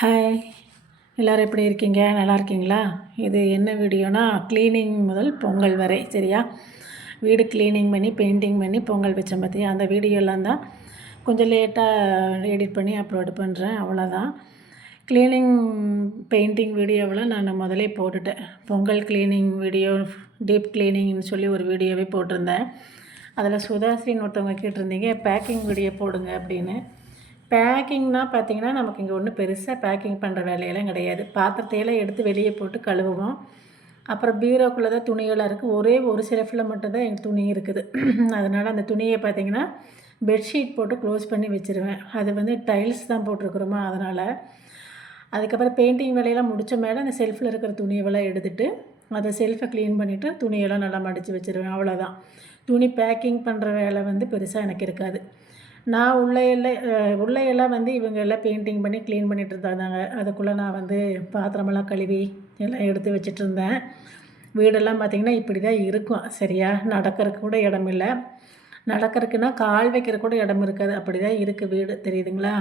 Hi எல்லோரும் எப்படி இருக்கீங்க? நல்லா இருக்கீங்களா? இது என்ன வீடியோனா க்ளீனிங் முதல் பொங்கல் வரை சரியா? வீடு க்ளீனிங் பண்ணி பெயிண்டிங் பண்ணி பொங்கல் வச்சேன் பார்த்தியா அந்த வீடியோலாம் தான் கொஞ்சம் லேட்டாக எடிட் பண்ணி அப்லோடு பண்ணுறேன் அவ்வளோதான் க்ளீனிங் பெயிண்டிங் வீடியோவில் நான் முதலே போட்டுட்டேன். பொங்கல் க்ளீனிங் வீடியோ டீப் க்ளீனிங்னு சொல்லி ஒரு வீடியோவே போட்டிருந்தேன். அதில் சுதாஸ்ரீன்னு ஒருத்தவங்க கேட்டிருந்தீங்க பேக்கிங் வீடியோ போடுங்க அப்படின்னு. பேக்கிங்னால் பார்த்திங்கன்னா நமக்கு இங்கே ஒன்றும் பெருசாக பேக்கிங் பண்ணுற வேலையெல்லாம் கிடையாது. பாத்திரத்தையெல்லாம் எடுத்து வெளியே போட்டு கழுவுவோம். அப்புறம் பீரோக்குள்ளே தான் துணிகளாக இருக்குது ஒரே ஒரு செல்ஃபில் மட்டும்தான் எங்கள் துணி இருக்குது. அதனால் அந்த துணியை பார்த்திங்கன்னா பெட்ஷீட் போட்டு க்ளோஸ் பண்ணி வச்சுருவேன். அது வந்து டைல்ஸ் தான் போட்டிருக்குறோமா அதனால். அதுக்கப்புறம் பெயிண்டிங் வேலையெல்லாம் முடித்த மேலே அந்த செல்ஃபில் இருக்கிற துணியெல்லாம் எடுத்துகிட்டு அதை செல்ஃபை க்ளீன் பண்ணிவிட்டு துணியெல்லாம் நல்லா மடித்து வச்சுருவேன். அவ்வளோதான் துணி பேக்கிங் பண்ணுற வேலை வந்து பெருசாக எனக்கு இருக்காது. நான் உள்ள உள்ளேயெல்லாம் வந்து இவங்க எல்லாம் பெயிண்டிங் பண்ணி க்ளீன் பண்ணிகிட்டு இருந்தாங்க. அதுக்குள்ளே நான் வந்து பாத்திரமெல்லாம் கழுவி எல்லாம் எடுத்து வச்சுட்டு இருந்தேன். வீடெல்லாம் பார்த்திங்கன்னா இப்படி தான் இருக்கும். சரியா? நடக்கிறதுக்கு கூட இடம் இல்லை. நடக்கிறதுக்குன்னா கால் வைக்கிற கூட இடம் இருக்காது. அப்படி தான் இருக்குது வீடு. தெரியுதுங்களா?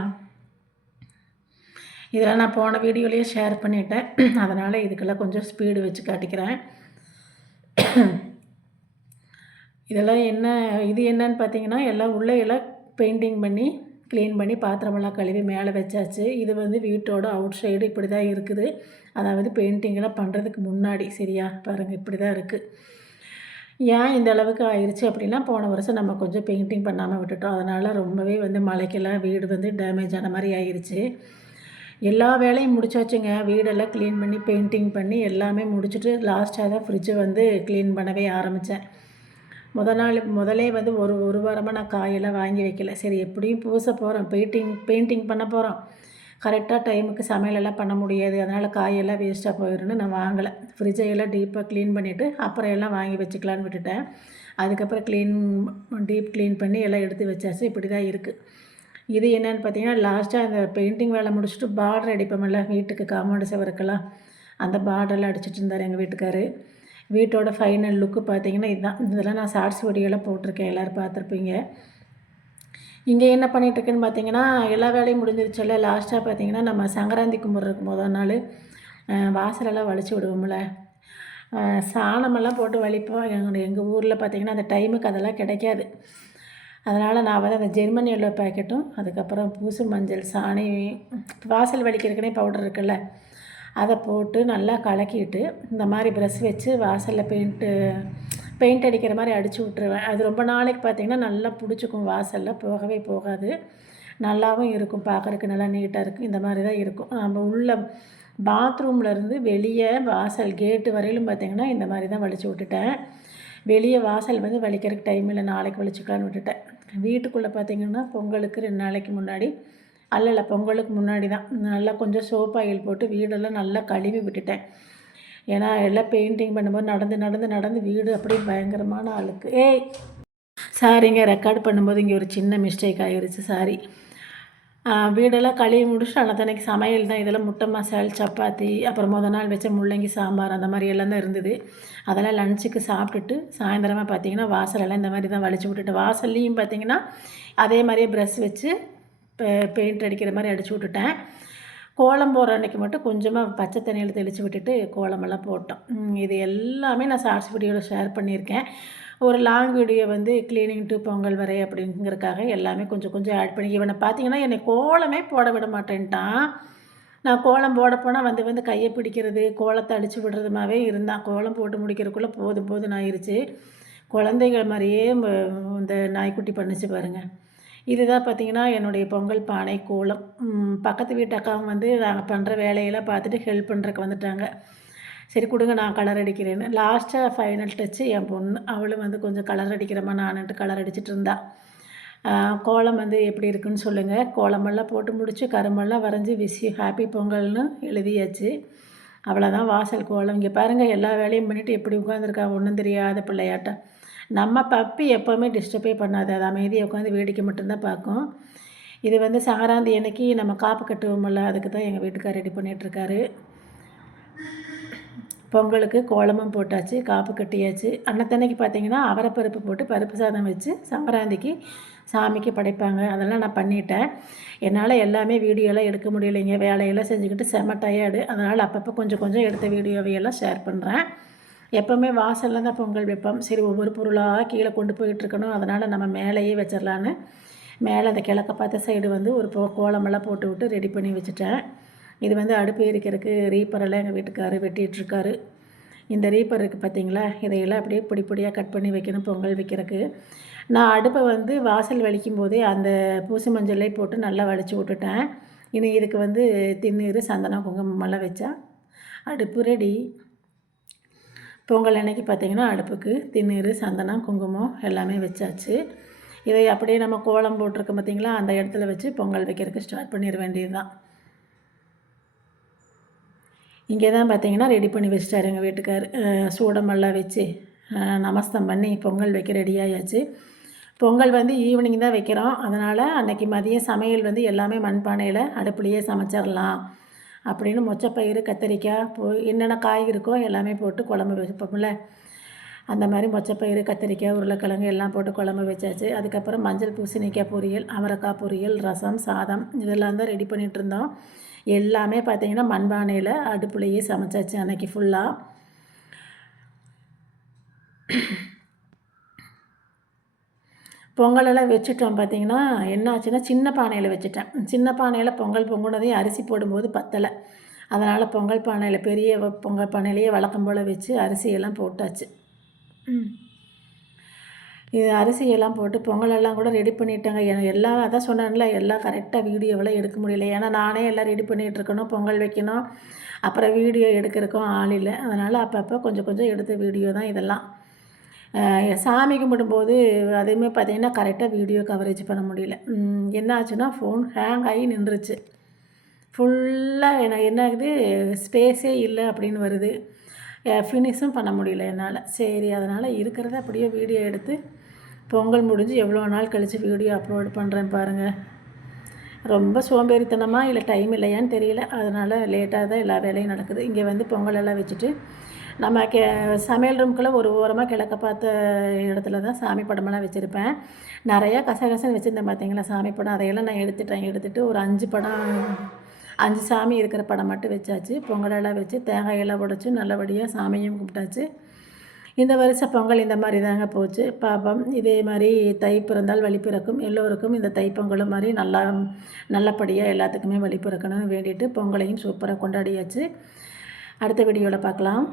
இதெல்லாம் நான் போன வீடியோலேயே ஷேர் பண்ணிட்டேன். அதனால் இதுக்கெல்லாம் கொஞ்சம் ஸ்பீடு வச்சு காட்டிக்கிறேன். இதெல்லாம் என்ன இது என்னன்னு பார்த்தீங்கன்னா எல்லாம் உள்ளே எல்லாம் பெயிண்டிங் பண்ணி க்ளீன் பண்ணி பாத்திரமெல்லாம் கழுவி மேலே வச்சாச்சு. இது வந்து வீட்டோட அவுட் சைடு இப்படி தான் இருக்குது. அதாவது பெயிண்டிங்கெல்லாம் பண்ணுறதுக்கு முன்னாடி சரியா? பாருங்கள் இப்படி தான் இருக்குது ஏன் இந்த அளவுக்கு ஆயிடுச்சு அப்படின்னா போன வருஷம் நம்ம கொஞ்சம் பெயிண்டிங் பண்ணாமல் விட்டுட்டோம். அதனால் ரொம்பவே வந்து மழைக்கெல்லாம் வீடு வந்து டேமேஜ் ஆன மாதிரி ஆயிடுச்சு எல்லா வேலையும் முடிச்சாச்சுங்க. வீடெல்லாம் க்ளீன் பண்ணி பெயிண்டிங் பண்ணி எல்லாமே முடிச்சுட்டு லாஸ்ட்டாக தான் ஃப்ரிட்ஜை வந்து க்ளீன் பண்ணவே ஆரம்பித்தேன் முத நாள் முதலே வந்து ஒரு ஒரு வாரமாக நான் காயெல்லாம் வாங்கி வைக்கல. சரி எப்படியும் பூச போகிறோம் பெயிண்டிங் பெயிண்டிங் பண்ண போகிறோம் கரெக்டாக டைமுக்கு சமையலெல்லாம் பண்ண முடியாது. அதனால் காயெல்லாம் வேஸ்ட்டாக போயிடும்னு நான் வாங்கலை. ஃப்ரிட்ஜை எல்லாம் டீப்பாக க்ளீன் பண்ணிவிட்டு அப்புறம் எல்லாம் வாங்கி வச்சுக்கலான்னு விட்டுட்டேன். அதுக்கப்புறம் க்ளீன் டீப் க்ளீன் பண்ணி எல்லாம் எடுத்து வச்சாச்சு. இப்படி தான் இருக்குது இது என்னென்னு பார்த்தீங்கன்னா லாஸ்ட்டாக அந்த பெயிண்டிங் வேலை முடிச்சுட்டு பார்டர் அடிப்போம்ல வீட்டுக்கு காம்பவுண்டு செவருக்கெல்லாம். அந்த பார்டரெல்லாம் அடிச்சிட்டு இருந்தார் எங்கள் வீட்டுக்காரு. வீட்டோட ஃபைனல் லுக்கு பார்த்தீங்கன்னா இதுதான் இதெல்லாம் நான் ஷார்ட்ஸ் வீடியோலாம் போட்டிருக்கேன். எல்லோரும் பார்த்துருப்பீங்க. இங்கே என்ன பண்ணிகிட்ருக்குன்னு பார்த்தீங்கன்னா எல்லா வேலையும் முடிஞ்சிருச்சுல்ல. லாஸ்ட்டாக பார்த்தீங்கன்னா நம்ம சங்கராந்தி கும்பிட்றதுக்கு முதல் நாள். வாசலெல்லாம் வலிச்சு விடுவோம்ல. சாணமெல்லாம் போட்டு வலிப்போம். எங்கள் எங்கள் ஊரில் பார்த்திங்கன்னா அந்த டைமுக்கு அதெல்லாம் கிடைக்காது. அதனால் நான் வந்து அந்த ஜெர்மனி எல்லோ பேக்கெட்டும் அதுக்கப்புறம் பூசு மஞ்சள் சாணி வாசல் வலிக்கிறதுக்குனே பவுடர் இருக்குல்ல. அதை போட்டு நல்லா கலக்கிட்டு இந்த மாதிரி ப்ரெஷ் வச்சு வாசலில் பெயிண்ட்டு பெயிண்ட் அடிக்கிற மாதிரி அடித்து விட்ருவேன் அது ரொம்ப நாளைக்கு பார்த்திங்கன்னா நல்லா பிடிச்சிக்கும் வாசலில் போகவே போகாது. நல்லாவும் இருக்கும் பார்க்குறக்கு நல்லா நீட்டாக இருக்கும். இந்த மாதிரி தான் இருக்கும். நம்ம உள்ள பாத்ரூம்லேருந்து வெளியே வாசல் கேட்டு வரையிலும் பார்த்திங்கன்னா இந்த மாதிரி தான் வலிச்சு விட்டுட்டேன். வெளியே வாசல் வந்து வலிக்கிறதுக்கு டைம் இல்லை நாளைக்கு வலிச்சுக்கலான்னு விட்டுட்டேன். வீட்டுக்குள்ளே பார்த்திங்கன்னா பொங்கலுக்கு ரெண்டு நாளைக்கு முன்னாடி அல்ல பொங்கலுக்கு முன்னாடி தான் நல்லா கொஞ்சம் சோப் ஆயில் போட்டு வீடெல்லாம் நல்லா கழுவி விட்டுட்டேன். ஏன்னா எல்லாம் பெயிண்டிங் பண்ணும்போது நடந்து நடந்து நடந்து வீடு அப்படியே பயங்கரமான ஆளுக்கு. ஏய் சாரிங்க ரெக்கார்டு பண்ணும்போது இங்கே ஒரு சின்ன மிஸ்டேக் ஆகிருச்சு சாரி. வீடெல்லாம் கழுவி முடிச்சுட்டு அன்னத்தன்னைக்கு சமையல் தான். இதெல்லாம் முட்டை மசால் சப்பாத்தி அப்புறம் முத நாள் வச்ச முள்ளங்கி சாம்பார் அந்த மாதிரி எல்லாம் தான் இருந்தது. அதெல்லாம் லஞ்சுக்கு சாப்பிட்டுட்டு சாயந்தரமாக பார்த்தீங்கன்னா வாசலெல்லாம் இந்த மாதிரி தான் வலிச்சு விட்டுட்டு வாசல்லையும் பார்த்தீங்கன்னா அதே மாதிரியே ப்ரெஷ் வச்சு பெயிண்ட் அடிக்கிற மாதிரி அடித்து விட்டுட்டேன். கோலம் போடுற அன்றைக்கி மட்டும் கொஞ்சமாக பச்சை தண்ணியில் தெளித்து விட்டுட்டு கோலமெல்லாம் போட்டோம். இது எல்லாமே நான் ஷார்ட்ஸ் வீடியோவில் ஷேர் பண்ணியிருக்கேன். ஒரு லாங் வீடியோ வந்து க்ளீனிங் டு பொங்கல் வரை அப்படிங்கிறதுக்காக எல்லாமே கொஞ்சம் கொஞ்சம் ஆட் பண்ணி இவனை பார்த்தீங்கன்னா என்னை கோலமே போட விட மாட்டேன்ட்டான். நான் கோலம் போட போனால் வந்து வந்து கையை பிடிக்கிறது கோலத்தை அடித்து விடுறதுமாவே இருந்தான். கோலம் போட்டு முடிக்கிறதுக்குள்ளே போதும் போதும் ஆயிடுச்சு குழந்தைகள் மாதிரியே இந்த நாய்க்குட்டி பண்ணிச்சு பாருங்கள் இதுதான் பார்த்திங்கன்னா என்னுடைய பொங்கல் பானை கோலம். பக்கத்து வீட்டு அக்காவும் வந்து நாங்கள் பண்ணுற வேலையெல்லாம் பார்த்துட்டு ஹெல்ப் பண்ணுறக்கு வந்துட்டாங்க. சரி கொடுங்க நான் கலர் அடிக்கிறேன்னு. லாஸ்ட்டாக ஃபைனல் டச்சு என் பொண்ணு அவளும் வந்து கொஞ்சம் கலர் அடிக்கிறமா நானுன்ட்டு கலர் அடிச்சிட்டு இருந்தா. கோலம் வந்து எப்படி இருக்குன்னு சொல்லுங்கள் கோலமெல்லாம் போட்டு முடித்து கருமெல்லாம் வரைஞ்சி விசி ஹாப்பி பொங்கல்னு எழுதியாச்சு. அவ்வளோதான் வாசல் கோலம். இங்கே பாருங்கள் எல்லா வேலையும் பண்ணிவிட்டு எப்படி உட்காந்துருக்கா ஒன்றும் தெரியாத பிள்ளையாட்டம் நம்ம பப்பி எப்போவுமே டிஸ்டர்பே பண்ணாது. அது அமைதியை உட்காந்து வேடிக்கை மட்டும்தான் பார்க்கும். இது வந்து சங்கராந்தி அன்னைக்கு நம்ம காப்பு கட்டுவோம்ல அதுக்கு தான் எங்கள் வீட்டுக்கார் ரெடி பண்ணிகிட்ருக்காரு பொங்கலுக்கு கோலமும் போட்டாச்சு காப்பு கட்டியாச்சு. அன்னத்தன்னைக்கு பார்த்தீங்கன்னா அவரைப்பருப்பு போட்டு பருப்பு சாதம் வச்சு சங்கராந்திக்கு சாமிக்கு படைப்பாங்க. அதெல்லாம் நான் பண்ணிட்டேன். என்னால் எல்லாமே வீடியோலாம் எடுக்க முடியலைங்க. வேலையெல்லாம் செஞ்சுக்கிட்டு செம டயர்டு அதனால் அப்பப்போ கொஞ்சம் கொஞ்சம் எடுத்த வீடியோவையெல்லாம் ஷேர் பண்ணுறேன் எப்போவுமே வாசலில் தான் பொங்கல் வைப்போம். சரி ஒவ்வொரு பொருளாக கீழே கொண்டு போயிட்டுருக்கணும். அதனால் நம்ம மேலேயே வச்சிடலான்னு மேலே அந்த கிழக்க பார்த்த சைடு வந்து ஒரு கோலமெல்லாம் போட்டு விட்டு ரெடி பண்ணி வச்சுட்டேன். இது வந்து அடுப்பு எரிக்கிறதுக்கு ரீப்பரெல்லாம் எங்கள் வீட்டுக்காரர் வெட்டிகிட்ருக்காரு இந்த ரீப்பர் இருக்குது பார்த்தீங்களா இதையெல்லாம் அப்படியே பொடி பொடியாக கட் பண்ணி வைக்கணும் பொங்கல் வைக்கிறதுக்கு. நான் அடுப்பை வந்து வாசல் வலிக்கும் போதே அந்த பூசி மஞ்சளை போட்டு நல்லா வலிச்சு விட்டுட்டேன். இனி இதுக்கு வந்து திண்ணீர் சந்தனம் குங்குமமெல்லாம் வச்சா அடுப்பு ரெடி பொங்கல் அன்னைக்கு பார்த்திங்கன்னா அடுப்புக்கு திண்ணீர் சந்தனம் குங்குமம் எல்லாமே வச்சாச்சு. இதை அப்படியே நம்ம கோலம் போட்டிருக்கோம் பார்த்திங்களா? அந்த இடத்துல வச்சு பொங்கல் வைக்கிறதுக்கு ஸ்டார்ட் பண்ணிட வேண்டியது தான் இங்கே தான் பார்த்திங்கன்னா ரெடி பண்ணி வச்சிட்டாரு எங்கள் வீட்டுக்கார். சூடமெல்லாம் வச்சு நமஸ்தம் பண்ணி பொங்கல் வைக்க ரெடியாயாச்சு பொங்கல் வந்து ஈவினிங் தான் வைக்கிறோம். அதனால் அன்றைக்கி மதியம் சமையல் வந்து எல்லாமே மண்பானையில் அடுப்புலையே சமைச்சிடலாம். அப்படின்னு மொச்சப்பயிறு கத்திரிக்காய் போ என்னென்ன காய் இருக்கோ எல்லாமே போட்டு குழம்பு வைப்போம்ல அந்த மாதிரி மொச்சப்பயிறு கத்திரிக்காய் உருளைக்கிழங்கு எல்லாம் போட்டு குழம்பு வச்சாச்சு. அதுக்கப்புறம் மஞ்சள் பூசணிக்காய் பொரியல் அவரைக்காய் பொரியல் ரசம் சாதம் இதெல்லாம் தான் ரெடி பண்ணிகிட்டு இருந்தோம். எல்லாமே பார்த்திங்கன்னா மண்பானையில் அடுப்புலையே சமைச்சாச்சு அன்றைக்கி ஃபுல்லாக பொங்கலெல்லாம் வச்சுட்டோம் பார்த்திங்கன்னா என்ன ஆச்சுன்னா சின்ன பானையில் வச்சுட்டேன். சின்ன பானையில் பொங்கல் பொங்குனதையும் அரிசி போடும்போது பத்தலை. அதனால் பொங்கல் பானையில் பெரிய பொங்கல் பானையிலேயே வழக்கம் போல் வச்சு அரிசியெல்லாம் போட்டாச்சு. இது அரிசியெல்லாம் போட்டு பொங்கலெல்லாம் கூட ரெடி பண்ணிட்டேங்க. எனக்கு எல்லாம் அதான் சொன்னேன்ல எல்லாம் கரெக்டாக வீடியோவெல்லாம் எடுக்க முடியல. ஏன்னா நானே எல்லாம் ரெடி பண்ணிகிட்ருக்கணும் பொங்கல் வைக்கணும். அப்புறம் வீடியோ எடுக்கிறக்கும் ஆள் இல்லை. அதனால் அப்பப்போ கொஞ்சம் கொஞ்சம் எடுத்த வீடியோ தான் இதெல்லாம். சாமி கும்பிடும்போது அதுவுமே பார்த்திங்கன்னா கரெக்டாக வீடியோ கவரேஜ் பண்ண முடியல. என்ன ஆச்சுன்னா ஃபோன் ஹேங் ஆகி நின்றுச்சு. ஃபுல்லாக என்ன என்ன ஆகுது ஸ்பேஸே இல்லை அப்படின்னு வருது. ஃபினிஷும் பண்ண முடியல என்னால். சரி அதனால் இருக்கிறத அப்படியே வீடியோ எடுத்து பொங்கல் முடிஞ்சு எவ்வளோ நாள் கழித்து வீடியோ அப்லோட் பண்ணுறேன் பாருங்கள் ரொம்ப சோம்பேறித்தனமாக இல்லை டைம் இல்லையான்னு தெரியல. அதனால் லேட்டாக தான் எல்லா வேலையும் நடக்குது. இங்கே வந்து பொங்கல் எல்லாம் வச்சுட்டு நம்ம கே சமையல் ரூம்குள்ளே ஒரு ஓரமாக கிழக்க பார்த்த இடத்துல தான் சாமி படமெல்லாம் வச்சுருப்பேன். நிறையா கசகசன்னு வச்சுருந்தேன் பார்த்தீங்களா சாமி படம்? அதையெல்லாம் நான் எடுத்துட்டேன் எடுத்துகிட்டு ஒரு அஞ்சு படம் அஞ்சு சாமி இருக்கிற படம் மட்டும் வச்சாச்சு. பொங்கலெல்லாம் வச்சு தேங்காயெல்லாம் உடச்சி நல்லபடியாக சாமியும் கும்பிட்டாச்சு. இந்த வருஷம் பொங்கல் இந்த மாதிரி தாங்க போச்சு. பாப்பம் இதே மாதிரி தை பிறந்தால் வழி பிறக்கும். எல்லோருக்கும் இந்த தைப்பொங்கலும் மாதிரி நல்லா நல்லபடியாக எல்லாத்துக்குமே வழி பிறக்கணும்னு வேண்டிட்டு பொங்கலையும் சூப்பராக கொண்டாடியாச்சு. அடுத்த வீடியோவில் பார்க்கலாம்.